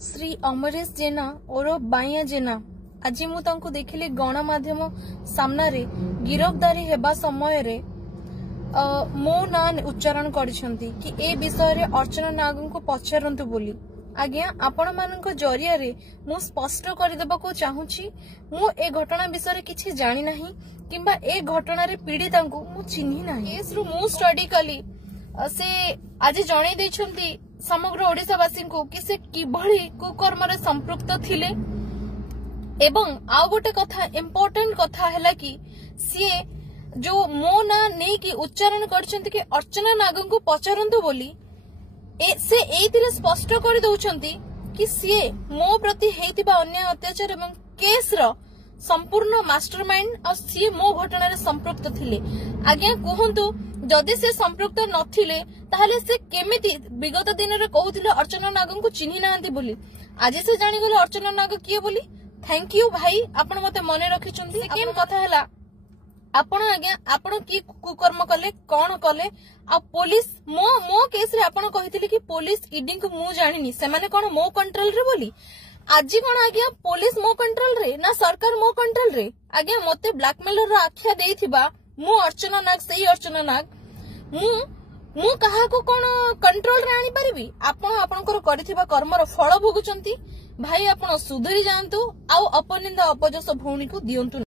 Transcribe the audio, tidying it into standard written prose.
श्री अमरेश जेना और बाइया जेना आज मुझे देखिली गणमाध्यम सामने गिरफ्तारी हेबा समय रे मो ना उच्चारण करिसेंती कि ए विषय रे अर्चना नाग को पचारंतु बोली। आज्ञा आपण मानक जरिया रे मु स्पष्ट करदेबाकू चाहूची मु ए घटना विषय रे किछि जानि नाही किंबा ए घटना रे पीड़िता को मु चिन्हि नाही। केस रु मु स्टडी कली से आज जणै दैछंती समग्र ओडिसावासी को कि से किभଳି कुकर्म रे संपृक्त थिले। एवं आउ गोटे कथा इम्पोर्टेंट कथा हैला कि सी जो मो ना नहीं कि उच्चारण करछंती कि अर्चना नाग को पचारंतु बोली से एइतिरे स्पष्ट कर दउछंती कि सी मो प्रति हेइतिबा अन्याय अत्याचार एवं केस रो संपूर्ण मास्टरमाइंड और सी मो घटना रे संपृक्त थिले। आज्ञा कहंतु जदि से संपृक्त नथिले ताहले से केमिति विगत दिन रे कहउतिले अर्चना नाग को चिन्हि नांती बोली। आज से जानि गले अर्चना नाग किए बोली। थैंक यू भाई आपण मते मने रखिचंती। सेकेंड कथा हैला आपण आज्ञा आपण की कुकर्म कले कौन कले आ पुलिस मो केस रे आपण कहिथिले कि पुलिस ईडी को मु जानिनी से माने कोन मो कंट्रोल रे बोली। आज कोन आज्ञा पुलिस मो कंट्रोल रे ना सरकार मो कंट्रोल रे। आज्ञा मते ब्लैकमेलर रो आख्या देइथिबा मु अर्चना नाग सही अर्चना नाग मु कहा को कोन कंट्रोल रे आनी परिबी। आपण आपनकर करिथिबा कर्मर फल भोगुचंती भाई। आपण सुधरी जांतु आ अपनिंदा अपजस भौणी को दियंतु।